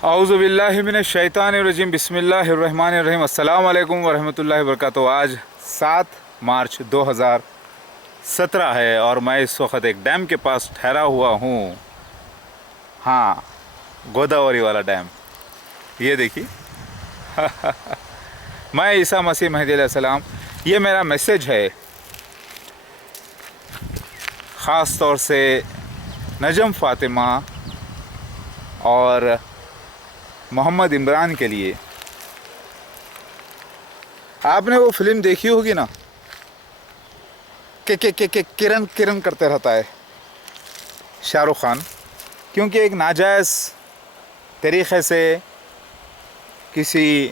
اعوذ باللہ من الشیطان الرجیم بسم اللہ الرحمن الرحیم السلام علیکم ورحمۃ اللہ وبرکاتہ۔ آج 7 مارچ 2017 ہے اور میں اس وقت ایک ڈیم کے پاس ٹھہرا ہوا ہوں۔ ہاں، گوداوری والا ڈیم، یہ دیکھیے میں عیسیٰ مسیح مہدی علیہ السلام، یہ میرا میسیج ہے خاص طور سے نجم فاطمہ اور محمد عمران کے لیے۔ آپ نے وہ فلم دیکھی ہوگی نا کہ کرن کرن کرتے رہتا ہے شاہ رخ خان، کیونکہ ایک ناجائز طریقے سے کسی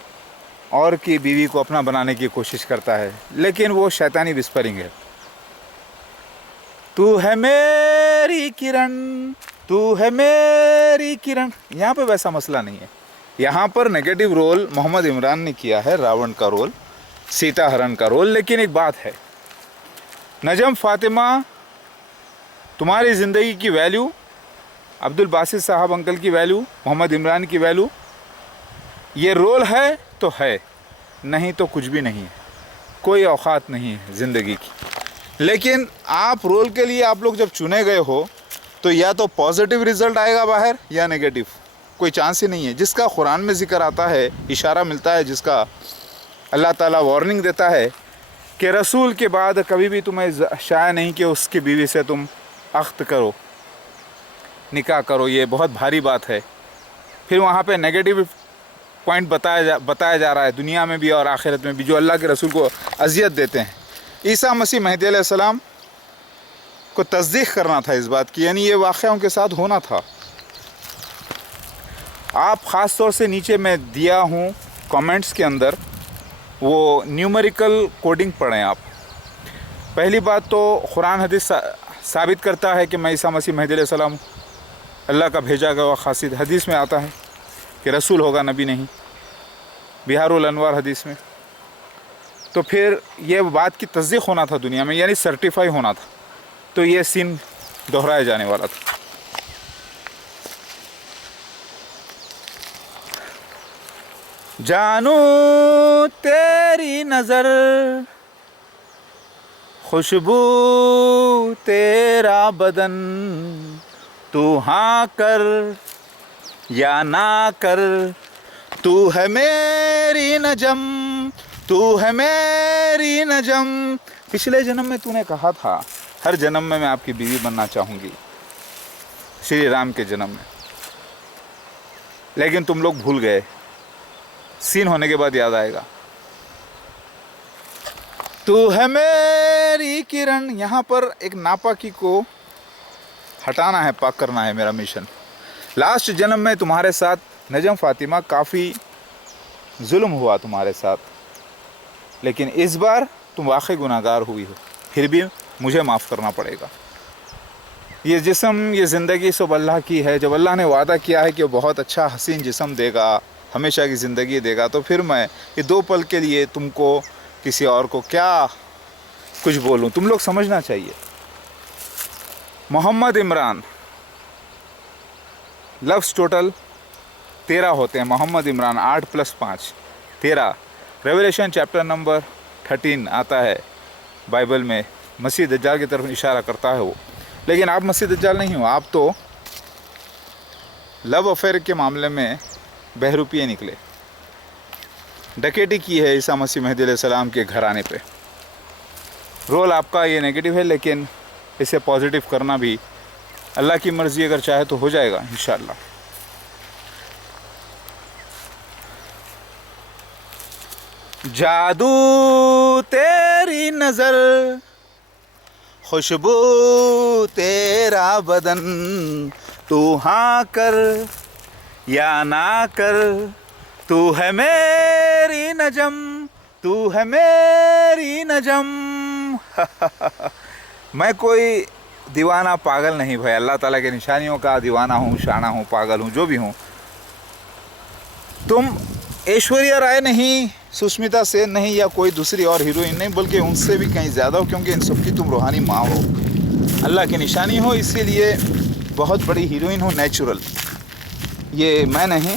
اور کی بیوی کو اپنا بنانے کی کوشش کرتا ہے، لیکن وہ شیطانی وسپرنگ ہے، تو ہے میری کرن، تو ہے میری کرن۔ یہاں پہ ویسا مسئلہ نہیں ہے، یہاں پر نیگیٹو رول محمد عمران نے کیا ہے، راون کا رول، سیتا ہرن کا رول۔ لیکن ایک بات ہے، نجم فاطمہ تمہاری زندگی کی ویلیو، عبدالباسط صاحب انکل کی ویلیو، محمد عمران کی ویلیو، یہ رول ہے تو ہے، نہیں تو کچھ بھی نہیں ہے، کوئی اوقات نہیں ہے زندگی کی۔ لیکن آپ رول کے لیے آپ لوگ جب چنے گئے ہو تو یا تو پازیٹیو رزلٹ آئے گا باہر یا نیگیٹو، کوئی چانس ہی نہیں ہے۔ جس کا قرآن میں ذکر آتا ہے، اشارہ ملتا ہے، جس کا اللہ تعالیٰ وارننگ دیتا ہے کہ رسول کے بعد کبھی بھی تمہیں شائع نہیں کہ اس کی بیوی سے تم عقد کرو، نکاح کرو، یہ بہت بھاری بات ہے۔ پھر وہاں پہ نیگیٹو پوائنٹ بتایا جا رہا ہے، دنیا میں بھی اور آخرت میں بھی، جو اللہ کے رسول کو اذیت دیتے ہیں۔ عیسیٰ مسیح مہدی علیہ السلام کو تصدیق کرنا تھا اس بات کی، یعنی یہ واقعہ ان کے ساتھ ہونا تھا۔ آپ خاص طور سے نیچے میں دیا ہوں کامنٹس کے اندر وہ نیومیریکل کوڈنگ پڑھیں آپ۔ پہلی بات تو قرآن حدیث ثابت کرتا ہے کہ میں عیسیٰ مسیح مہدی علیہ السلام اللہ کا بھیجا گیا خاصیت، حدیث میں آتا ہے کہ رسول ہوگا، نبی نہیں، بہار الانوار حدیث میں۔ تو پھر یہ بات کی تصدیق ہونا تھا دنیا میں، یعنی سرٹیفائی ہونا تھا، تو یہ سین دہرایا جانے والا تھا۔ جانو تیری نظر، خوشبو تیرا بدن، تو ہاں کر یا نہ کر، تو ہے میری نجم، تو ہے میری نجم۔ پچھلے جنم میں تو نے کہا تھا ہر جنم میں میں آپ کی بیوی بننا چاہوں گی، شری رام کے جنم میں، لیکن تم لوگ بھول گئے، سین ہونے کے بعد یاد آئے گا۔ تو ہے میری کرن، یہاں پر ایک ناپاکی کو ہٹانا ہے، پاک کرنا ہے میرا مشن۔ لاسٹ جنم میں تمہارے ساتھ نجم فاطمہ کافی ظلم ہوا تمہارے ساتھ، لیکن اس بار تم واقعی گناہگار ہوئی ہو، پھر بھی مجھے معاف کرنا پڑے گا۔ یہ جسم، یہ زندگی سب اللہ کی ہے۔ جب اللہ نے وعدہ کیا ہے کہ وہ بہت اچھا حسین جسم دے گا، ہمیشہ کی زندگی دے گا، تو پھر میں یہ 2 پل کے لیے تم کو، کسی اور کو کیا کچھ بولوں؟ تم لوگ سمجھنا چاہیے۔ محمد عمران، لفظ ٹوٹل 13 ہوتے ہیں۔ محمد عمران 8 + 5 13۔ ریویلیشن چیپٹر نمبر 13 آتا ہے بائبل میں، مسیح دجال کی طرف اشارہ کرتا ہے وہ۔ لیکن آپ مسیح دجال نہیں ہو، آپ تو لو افیئر کے معاملے میں بہروپیے نکلے، ڈکیٹی کی ہے عیسیٰ مسیح مہدی علیہ السلام کے گھرانے پہ۔ رول آپ کا یہ نیگیٹو ہے، لیکن اسے پازیٹیو کرنا بھی اللہ کی مرضی، اگر چاہے تو ہو جائے گا انشاءاللہ۔ جادو تیری نظر، خوشبو تیرا بدن، تو ہاں کر یا نہ کر، تو ہے میری نجم، تو ہے میری نجم۔ میں کوئی دیوانہ پاگل نہیں بھائی، اللہ تعالیٰ کے نشانیوں کا دیوانہ ہوں، شانہ ہوں، پاگل ہوں، جو بھی ہوں۔ تم ایشوریا رائے نہیں، سشمیتا سین نہیں، یا کوئی دوسری اور ہیروئن نہیں، بلکہ ان سے بھی کہیں زیادہ ہو، کیونکہ ان سب کی تم روحانی ماں ہو، اللہ کی نشانی ہو، اسی لیے بہت بڑی ہیروئن ہو، نیچرل۔ یہ میں نہیں،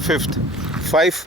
5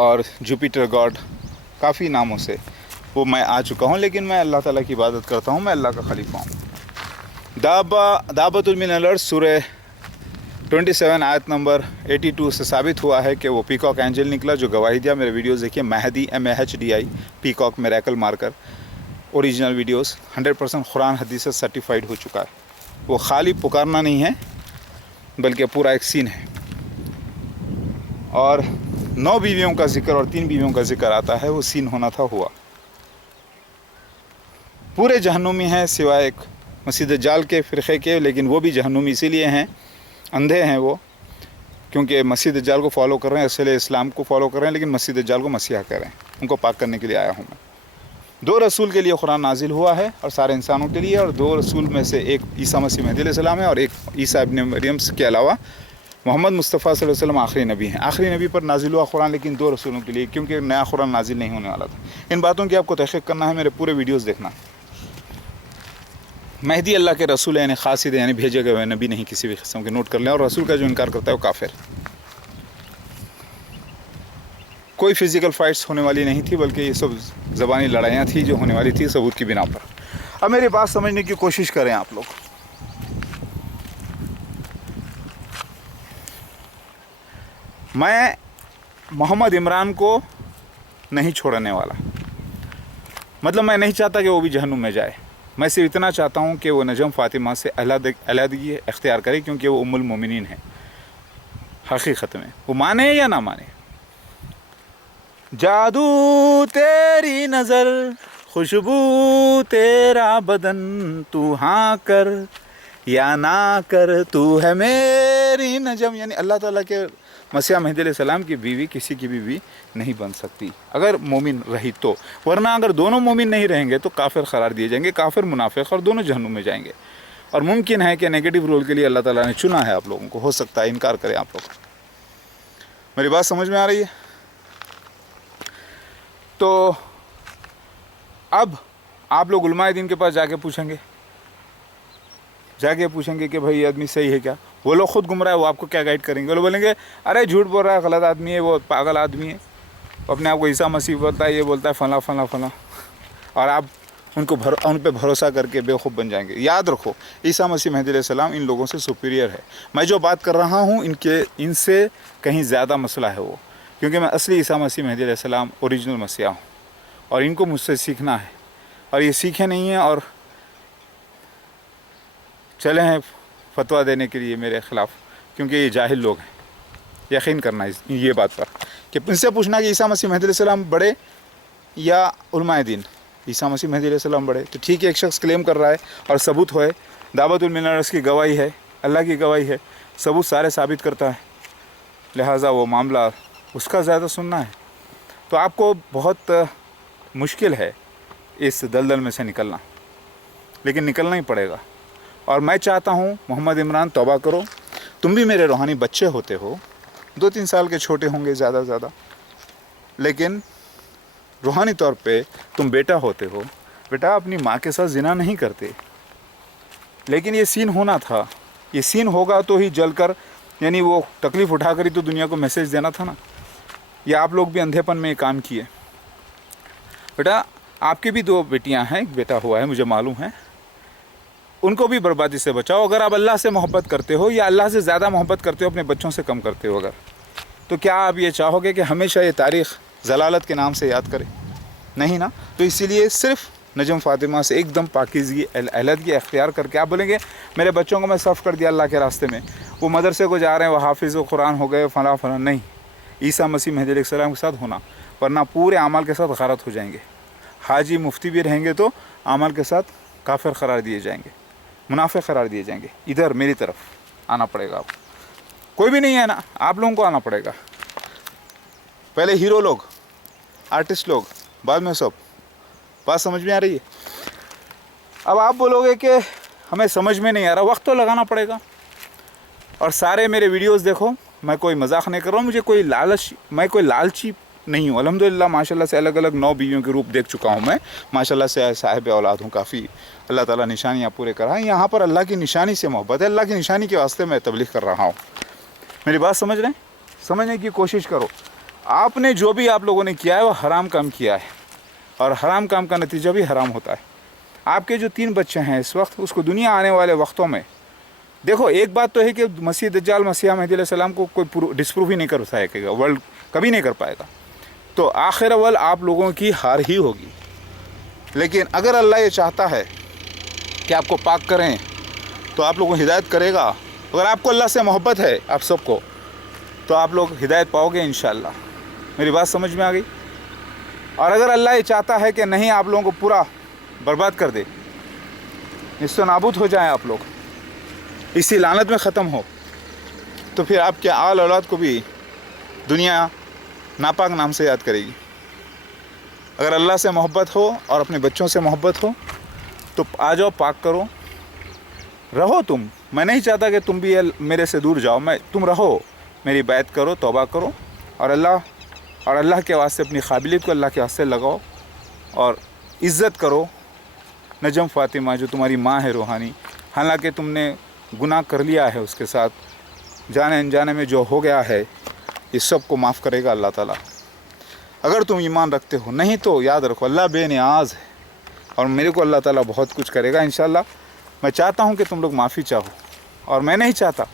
اور جوپیٹر گاڈ کافی ناموں سے وہ میں آ چکا ہوں، لیکن میں اللہ تعالیٰ کی عبادت کرتا ہوں، میں اللہ کا خلیفہ ہوں۔ دعوت من الارض سورہ 27 آیت نمبر 82 سے ثابت ہوا ہے کہ وہ پیکاک اینجل نکلا جو گواہی دیا۔ میرے ویڈیوز دیکھیے، مہدی MAHDI peacock miracle marker, original videos 100% قرآن حدیث سے سرٹیفائیڈ ہو چکا ہے۔ وہ خالی پکارنا نہیں ہے بلکہ پورا ایک سین ہے۔ اور 9 بیویوں کا ذکر اور 3 بیویوں کا ذکر آتا ہے، وہ سین ہونا تھا، ہوا۔ پورے جہنمی ہیں سوائے ایک مسیح دجال کے فرقے کے، لیکن وہ بھی جہنمی اسی لیے ہیں، اندھے ہیں وہ، کیونکہ مسیح دجال کو فالو کر رہے ہیں، اصل اسلام کو فالو کر رہے ہیں، لیکن مسیح دجال کو مسیحا کہہ رہے ہیں۔ ان کو پاک کرنے کے لیے آیا ہوں میں۔ 2 رسول کے لیے قرآن نازل ہوا ہے اور سارے انسانوں کے لیے، اور 2 رسول میں سے ایک عیسیٰ مسیح مہدی علیہ السلام ہے، اور ایک عیسیٰ ابن مریم کے علاوہ محمد مصطفیٰ صلی اللہ علیہ وسلم آخری نبی ہیں۔ آخری نبی پر نازل ہوا قرآن، لیکن 2 رسولوں کے لیے، کیونکہ نیا قرآن نازل نہیں ہونے والا تھا۔ ان باتوں کی آپ کو تحقیق کرنا ہے، میرے پورے ویڈیوز دیکھنا۔ مہدی اللہ کے رسول ہے، یعنی خاصد ہے، یعنی بھیجے گئے نبی نہیں کسی بھی قسم کے، نوٹ کر لیں۔ اور رسول کا جو انکار کرتا ہے وہ کافر۔ کوئی فزیکل فائٹس ہونے والی نہیں تھی، بلکہ یہ سب زبانی لڑائیاں تھیں جو ہونے والی تھی ثبوت کی بنا پر۔ اب میری بات سمجھنے کی کوشش کریں آپ لوگ۔ میں محمد عمران کو نہیں چھوڑنے والا، مطلب میں نہیں چاہتا کہ وہ بھی جہنم میں جائے۔ میں صرف اتنا چاہتا ہوں کہ وہ نجم فاطمہ سے علیحدگی اختیار کرے، کیونکہ وہ ام المومنین ہے حقیقت میں، وہ مانے یا نہ مانے۔ جادو تیری نظر، خوشبو تیرا بدن، تو ہاں کر یا نہ کر، تو ہے میری نجم۔ یعنی اللہ تعالیٰ کے مسیح مہدی علیہ السلام کی بیوی کسی کی بیوی نہیں بن سکتی اگر مومن رہی تو، ورنہ اگر دونوں مومن نہیں رہیں گے تو کافر قرار دیے جائیں گے، کافر منافق، اور دونوں جہنم میں جائیں گے۔ اور ممکن ہے کہ نیگیٹو رول کے لیے اللہ تعالیٰ نے چنا ہے آپ لوگوں کو، ہو سکتا ہے انکار کریں آپ لوگ۔ میری بات سمجھ میں آ رہی ہے؟ تو اب آپ لوگ علماء دین کے پاس جا کے پوچھیں گے کہ بھائی یہ آدمی صحیح ہے کیا؟ وہ لوگ خود گمراہ ہے، وہ آپ کو کیا گائیڈ کریں گے؟ وہ لوگ بولیں گے ارے جھوٹ بول رہا ہے، غلط آدمی ہے، وہ پاگل آدمی ہے، اپنے آپ کو عیسیٰ مسیح بولتا ہے، یہ بولتا ہے فلاں فلاں فلاں، اور آپ ان پہ بھروسہ کر کے بیوقوف بن جائیں گے۔ یاد رکھو، عیسیٰ مسیح مہدی علیہ السلام ان لوگوں سے سپیریئر ہے۔ میں جو بات کر رہا ہوں ان سے کہیں زیادہ مسئلہ ہے وہ، کیونکہ میں اصلی عیسیٰ مسیح مہدی علیہ السلام اوریجنل مسیح ہوں، اور ان کو مجھ سے سیکھنا ہے، اور یہ سیکھے نہیں ہیں اور چلے ہیں فتویٰ دینے کے لیے میرے خلاف، کیونکہ یہ جاہل لوگ ہیں۔ یقین کرنا یہ بات پر کہ ان سے پوچھنا کہ عیسیٰ مسیح مہدی علیہ السلام بڑے یا علماء دین، عیسیٰ مسیح مہدی علیہ السلام بڑے، تو ٹھیک ہے، ایک شخص کلیم کر رہا ہے اور ثبوت ہوئے، دعوت من الارض کی گواہی ہے، اللہ کی گواہی ہے، ثبوت سارے ثابت کرتا ہے، لہٰذا وہ معاملہ اس کا زیادہ سننا ہے۔ تو آپ کو بہت مشکل ہے اس دلدل میں سے نکلنا، لیکن نکلنا ہی پڑے گا۔ اور میں چاہتا ہوں محمد عمران توبہ کرو، تم بھی میرے روحانی بچے ہوتے ہو، 2-3 سال کے چھوٹے ہوں گے زیادہ زیادہ، لیکن روحانی طور پہ تم بیٹا ہوتے ہو۔ بیٹا اپنی ماں کے ساتھ زنا نہیں کرتے، لیکن یہ سین ہونا تھا، یہ سین ہوگا تو ہی جل کر، یعنی وہ تکلیف اٹھا کر ہی تو دنیا کو میسیج دینا تھا نا۔ یا آپ لوگ بھی اندھے پن میں یہ کام کیے۔ بیٹا آپ کی بھی 2 بیٹیاں ہیں، ایک بیٹا ہوا ہے مجھے معلوم ہے، ان کو بھی بربادی سے بچاؤ۔ اگر آپ اللہ سے محبت کرتے ہو یا اللہ سے زیادہ محبت کرتے ہو، اپنے بچوں سے کم کرتے ہو اگر، تو کیا آپ یہ چاہو گے کہ ہمیشہ یہ تاریخ ضلالت کے نام سے یاد کرے؟ نہیں نا۔ تو اسی لیے صرف نجم فاطمہ سے ایک دم پاکیزگی علیحدگی اختیار کر کے آپ بولیں گے میرے بچوں کو میں صرف کر دیا اللہ کے راستے میں، وہ مدرسے کو جا رہے ہیں، وہ حافظ و قرآن ہو گئے، فلاں فلاں، نہیں، عیسیٰ مسیح مہدی علیہ السلام کے ساتھ ہونا، ورنہ پورے اعمال کے ساتھ غارت ہو جائیں گے۔ حاجی مفتی بھی رہیں گے تو اعمال کے ساتھ کافر قرار دیے جائیں گے، منافق قرار دیے جائیں گے۔ ادھر میری طرف آنا پڑے گا، آپ کوئی بھی نہیں ہے نا، آپ لوگوں کو آنا پڑے گا۔ پہلے ہیرو لوگ، آرٹسٹ لوگ، بعد میں سب۔ بات سمجھ میں آ رہی ہے؟ اب آپ بولو گے کہ ہمیں سمجھ میں نہیں آ رہا، وقت تو لگانا پڑے گا۔ اور سارے میرے ویڈیوز دیکھو، میں کوئی مذاق نہیں کر رہا ہوں، مجھے کوئی میں کوئی لالچی نہیں ہوں۔ الحمدللہ ماشاءاللہ سے الگ الگ 9 بیویوں کے روپ دیکھ چکا ہوں میں، ماشاءاللہ سے صاحب اولاد ہوں کافی، اللہ تعالیٰ نشانیاں پورے کر رہا ہے۔ یہاں پر اللہ کی نشانی سے محبت ہے، اللہ کی نشانی کے واسطے میں تبلیغ کر رہا ہوں۔ میری بات سمجھ رہے ہیں؟ سمجھنے کی کوشش کرو۔ آپ نے جو بھی آپ لوگوں نے کیا ہے وہ حرام کام کیا ہے، اور حرام کام کا نتیجہ بھی حرام ہوتا ہے۔ آپ کے جو 3 بچے ہیں اس وقت، اس کو دنیا آنے والے وقتوں میں دیکھو، ایک بات تو ہے کہ مسیح دجال مسیح مہدی علیہ السلام کو کوئی ڈسپروف ہی نہیں کر سکے گا، ورلڈ کبھی نہیں کر پائے گا، تو آخر اول آپ لوگوں کی ہار ہی ہوگی۔ لیکن اگر اللہ یہ چاہتا ہے کہ آپ کو پاک کریں تو آپ لوگوں کو ہدایت کرے گا۔ اگر آپ کو اللہ سے محبت ہے آپ سب کو، تو آپ لوگ ہدایت پاؤ گے انشاءاللہ۔ میری بات سمجھ میں آ گئی؟ اور اگر اللہ یہ چاہتا ہے کہ نہیں، آپ لوگوں کو پورا برباد کر دے، نیست و نابود ہو جائیں آپ لوگ، اسی لعنت میں ختم ہو، تو پھر آپ کے آل اولاد کو بھی دنیا ناپاک نام سے یاد کرے گی۔ اگر اللہ سے محبت ہو اور اپنے بچوں سے محبت ہو تو آ جاؤ، پاک کرو، رہو تم۔ میں نہیں چاہتا کہ تم بھی میرے سے دور جاؤ، تم رہو، میری بیعت کرو، توبہ کرو، اور اللہ کے واسطے اپنی قابلیت کو اللہ کے واسطے لگاؤ، اور عزت کرو نجم فاطمہ جو تمہاری ماں ہے روحانی۔ حالانکہ تم نے گناہ کر لیا ہے اس کے ساتھ، جانے انجانے میں جو ہو گیا ہے، اس سب کو معاف کرے گا اللہ تعالیٰ، اگر تم ایمان رکھتے ہو۔ نہیں تو یاد رکھو، اللہ بے نیاز ہے، اور میرے کو اللہ تعالیٰ بہت کچھ کرے گا انشاءاللہ۔ میں چاہتا ہوں کہ تم لوگ معافی چاہو، اور میں نہیں چاہتا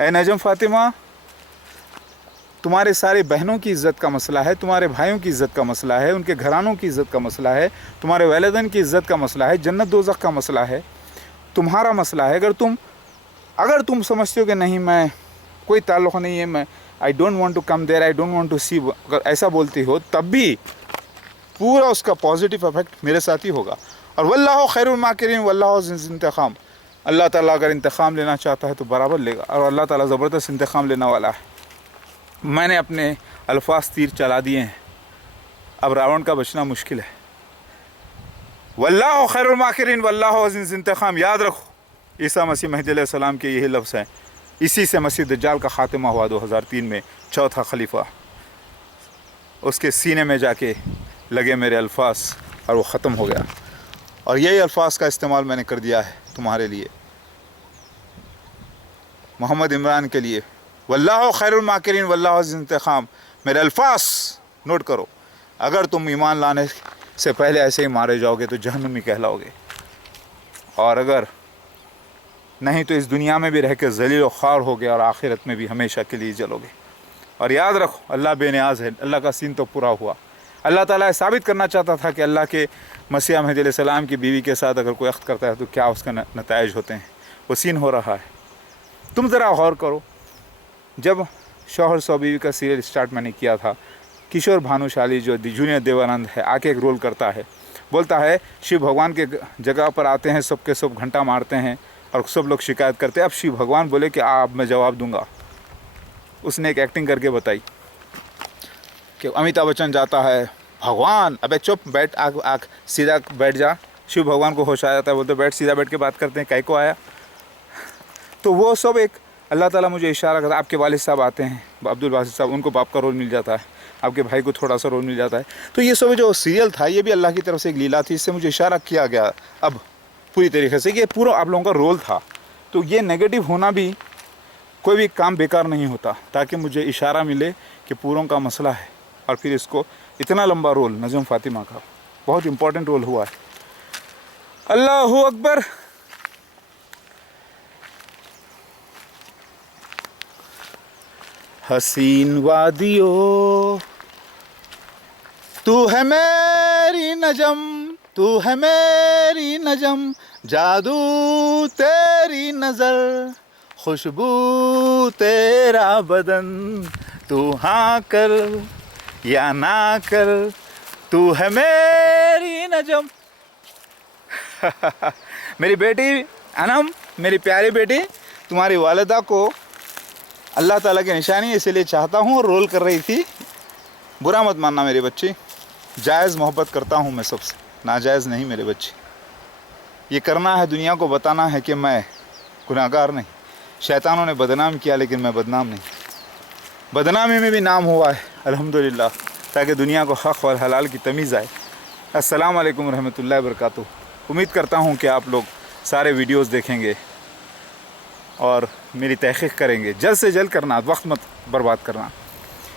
اے نجم فاطمہ، تمہارے سارے بہنوں کی عزت کا مسئلہ ہے، تمہارے بھائیوں کی عزت کا مسئلہ ہے، ان کے گھرانوں کی عزت کا مسئلہ ہے، تمہارے والدین کی عزت کا مسئلہ ہے، جنت دوزخ کا مسئلہ ہے، تمہارا مسئلہ ہے۔ اگر تم سمجھتے ہو کہ نہیں، میں کوئی تعلق نہیں ہے، میں I don't want to come there, I don't want to see, اگر ایسا بولتی ہو تب بھی پورا اس کا پازیٹیو افیکٹ میرے ساتھ ہی ہوگا۔ اور واللہ خیر الماکرین واللہ ذو انتقام، اللہ تعالیٰ اگر انتقام لینا چاہتا ہے تو برابر لے گا، اور اللہ تعالیٰ زبردست انتقام لینے والا ہے۔ میں نے اپنے الفاظ تیر چلا دیے ہیں، اب راون کا بچنا مشکل ہے۔ واللہ خیر الماکرین واللہ ذو انتقام، یاد رکھو، عیسیٰ مسیح مہدی علیہ السلام کے یہی لفظ ہیں، اسی سے مسیح دجال کا خاتمہ ہوا 2003 میں، چوتھا خلیفہ، اس کے سینے میں جا کے لگے میرے الفاظ اور وہ ختم ہو گیا، اور یہی الفاظ کا استعمال میں نے کر دیا ہے تمہارے لیے، محمد عمران کے لیے۔ واللہ خیر الماکرین واللہ ذو انتقام، میرے الفاظ نوٹ کرو۔ اگر تم ایمان لانے سے پہلے ایسے ہی مارے جاؤ گے تو جہنمی کہلاؤ گے، اور اگر نہیں تو اس دنیا میں بھی رہ کے ذلیل و خوار ہو گے، اور آخرت میں بھی ہمیشہ کے لیے جلو گے۔ اور یاد رکھو، اللہ بے نیاز ہے، اللہ کا سین تو پورا ہوا۔ اللہ تعالیٰ ثابت کرنا چاہتا تھا کہ اللہ کے مسیح مہدی علیہ السلام کی بیوی کے ساتھ اگر کوئی عقد کرتا ہے تو کیا اس کا نتائج ہوتے ہیں، وہ سین ہو رہا ہے۔ تم ذرا غور کرو، جب شوہر سو بیوی کا سیریل سٹارٹ میں نے کیا تھا، کشور بھانوشالی جو جونیئر دیوانند ہے آ کے ایک رول کرتا ہے، بولتا ہے شیو بھگوان کے جگہ پر آتے ہیں، سب کے سب گھنٹا مارتے ہیں اور سب لوگ شکایت کرتے ہیں، اب شیو بھگوان بولے کہ اب میں جواب دوں گا۔ اس نے ایک ایکٹنگ کر کے بتائی کہ امیتابھ بچن جاتا ہے، بھگوان ابے چپ بیٹھ، آگ سیدھا بیٹھ جا۔ شیو بھگوان کو ہوش آ جاتا ہے، بولتے بیٹھ، سیدھا بیٹھ کے بات کرتے ہیں، کائے کو آیا؟ تو وہ سب ایک اللہ تعالیٰ مجھے اشارہ کرتا ہے، آپ کے والد صاحب آتے ہیں عبد الباسط صاحب، ان کو باپ کا رول مل جاتا ہے، آپ کے بھائی کو تھوڑا سا رول مل جاتا ہے۔ تو یہ سب جو سیریل تھا یہ بھی اللہ کی طرف سے ایک لیلا تھی، اس سے مجھے اشارہ کیا گیا اب پوری طریقے سے کہ یہ پورا آپ لوگوں کا رول تھا۔ تو یہ نیگیٹو ہونا بھی، کوئی بھی کام بیکار نہیں ہوتا، تاکہ مجھے اشارہ ملے کہ پوروں کا مسئلہ ہے، اور پھر اس کو اتنا لمبا رول نجم فاطمہ کا بہت امپورٹنٹ رول ہوا ہے۔ اللہ اکبر۔ حسین وادیوں تو ہے میری نجم، تو ہے میری نجم، جادو تیری نظر، خوشبو تیرا بدن، تو ہاں کر یا نہ کر، تو ہے میری نجم۔ میری بیٹی انم، میری پیاری بیٹی، تمہاری والدہ کو اللہ تعالیٰ کی نشانی اسی لیے چاہتا ہوں، اور رول کر رہی تھی۔ برا مت ماننا میری بچی، جائز محبت کرتا ہوں میں سب سے، ناجائز نہیں میرے بچے۔ یہ کرنا ہے، دنیا کو بتانا ہے کہ میں گناہگار نہیں۔ شیطانوں نے بدنام کیا لیکن میں بدنام نہیں، بدنامی میں بھی نام ہوا ہے الحمدللہ، تاکہ دنیا کو حق اور حلال کی تمیز آئے۔ السلام علیکم ورحمۃ اللہ وبرکاتہ۔ امید کرتا ہوں کہ آپ لوگ سارے ویڈیوز دیکھیں گے اور میری تحقیق کریں گے، جلد سے جلد کرنا، وقت مت برباد کرنا۔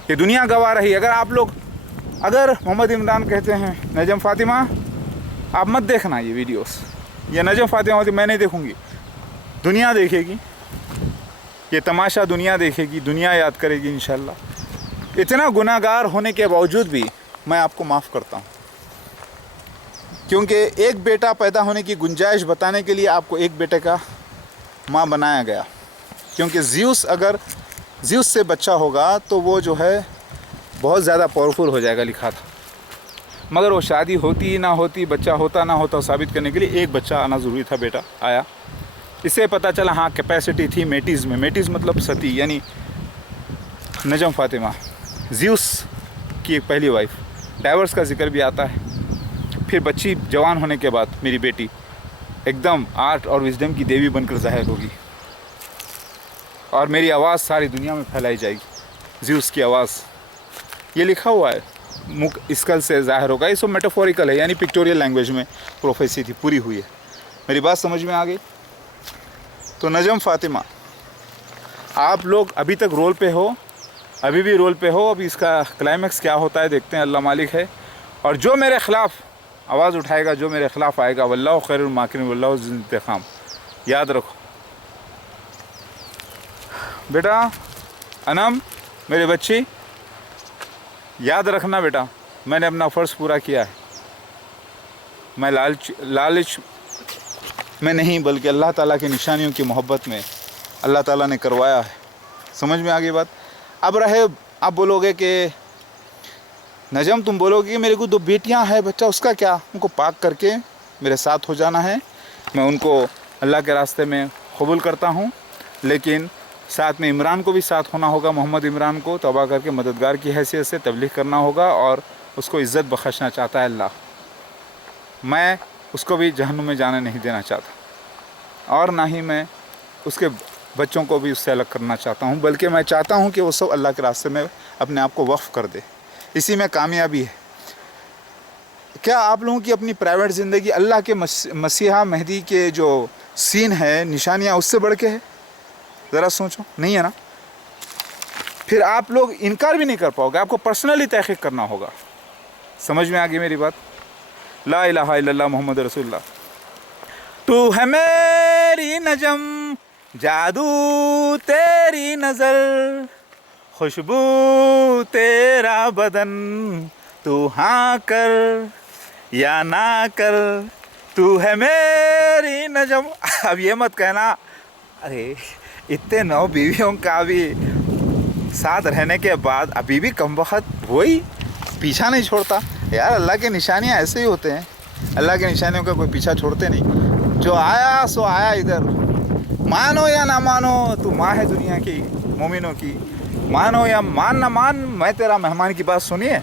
یہ دنیا گواہ رہی. اگر محمد عمران کہتے ہیں نجم فاطمہ آپ مت دیکھنا یہ ویڈیوز, یہ نجم فاطمہ ہوتی میں نہیں دیکھوں گی, دنیا دیکھے گی, یہ تماشا دنیا دیکھے گی, دنیا یاد کرے گی انشاءاللہ. اتنا گناہ گار ہونے کے باوجود بھی میں آپ کو معاف کرتا ہوں, کیونکہ ایک بیٹا پیدا ہونے کی گنجائش بتانے کے لیے آپ کو ایک بیٹے کا ماں بنایا گیا. کیونکہ اگر زیوس سے بچہ ہوگا تو وہ جو ہے بہت زیادہ پاورفل ہو جائے گا, لکھا تھا. مگر وہ شادی ہوتی نہ ہوتی, بچہ ہوتا نہ ہوتا, ثابت کرنے کے لیے ایک بچہ آنا ضروری تھا. بیٹا آیا, اس سے پتہ چلا ہاں کیپیسٹی تھی میٹیز میں. میٹیز مطلب ستی, یعنی نجم فاطمہ زیوس کی ایک پہلی وائف. ڈائیورس کا ذکر بھی آتا ہے. پھر بچی جوان ہونے کے بعد میری بیٹی ایک دم آرٹ اور وزڈم کی دیوی بن کر ظاہر ہوگی, اور میری آواز ساری دنیا میں پھیلائی جائے گی, زیوس کی آواز. یہ لکھا ہوا ہے, اسکل سے ظاہر ہوگا. یہ سب میٹافوریکل ہے, یعنی پکٹوریل لینگویج میں پروفیسی تھی, پوری ہوئی ہے. میری بات سمجھ میں آ گئی؟ تو نجم فاطمہ آپ لوگ ابھی تک رول پہ ہو, ابھی بھی رول پہ ہو. ابھی اس کا کلائمیکس کیا ہوتا ہے دیکھتے ہیں, اللہ مالک ہے. اور جو میرے خلاف آواز اٹھائے گا, جو میرے خلاف آئے گا, واللہ خیر الماکرین واللہ ذو الانتقام. یاد رکھو بیٹا انم, میرے بچی, یاد رکھنا بیٹا, میں نے اپنا فرض پورا کیا ہے. میں لالچ میں نہیں, بلکہ اللہ تعالیٰ کی نشانیوں کی محبت میں اللہ تعالیٰ نے کروایا ہے. سمجھ میں آ گئی بات؟ اب رہے آپ بولو گے کہ نجم تم بولو گے کہ میرے کو 2 بیٹیاں ہیں, بچہ اس کا کیا؟ ان کو پاک کر کے میرے ساتھ ہو جانا ہے. میں ان کو اللہ کے راستے میں قبول کرتا ہوں, لیکن ساتھ میں عمران کو بھی ساتھ ہونا ہوگا. محمد عمران کو توبہ کر کے مددگار کی حیثیت سے تبلیغ کرنا ہوگا, اور اس کو عزت بخشنا چاہتا ہے اللہ. میں اس کو بھی جہنم میں جانے نہیں دینا چاہتا, اور نہ ہی میں اس کے بچوں کو بھی اس سے الگ کرنا چاہتا ہوں, بلکہ میں چاہتا ہوں کہ وہ سب اللہ کے راستے میں اپنے آپ کو وقف کر دے. اسی میں کامیابی ہے. کیا آپ لوگوں کی اپنی پرائیویٹ زندگی اللہ کے مسیحا مہدی کے جو سین ہے, نشانیاں, اس سے بڑھ کے ہے؟ ذرا سوچو, نہیں ہے نا؟ پھر آپ لوگ انکار بھی نہیں کر پاؤ گے, آپ کو پرسنلی تحقیق کرنا ہوگا. سمجھ میں آ گئی میری بات؟ لا الہ الا اللہ محمد رسول اللہ. تو ہے میری نجم, جادو تیری نظر, خوشبو تیرا بدن, تو ہاں کر یا نہ کر, تو ہے میری نجم. اب یہ مت کہنا ارے اتنے 9 بیویوں کا بھی ساتھ رہنے کے بعد ابھی بھی کم وقت وہی پیچھا نہیں چھوڑتا. یار اللہ کی نشانیاں ایسے ہی ہوتے ہیں, اللہ کی نشانیوں کا کوئی پیچھا چھوڑتے نہیں. جو آیا سو آیا ادھر, مانو یا نہ مانو, تو ماں ہے دنیا کی مومنوں کی, مانو یا مان نہ مان, میں تیرا مہمان کی بات سنیے.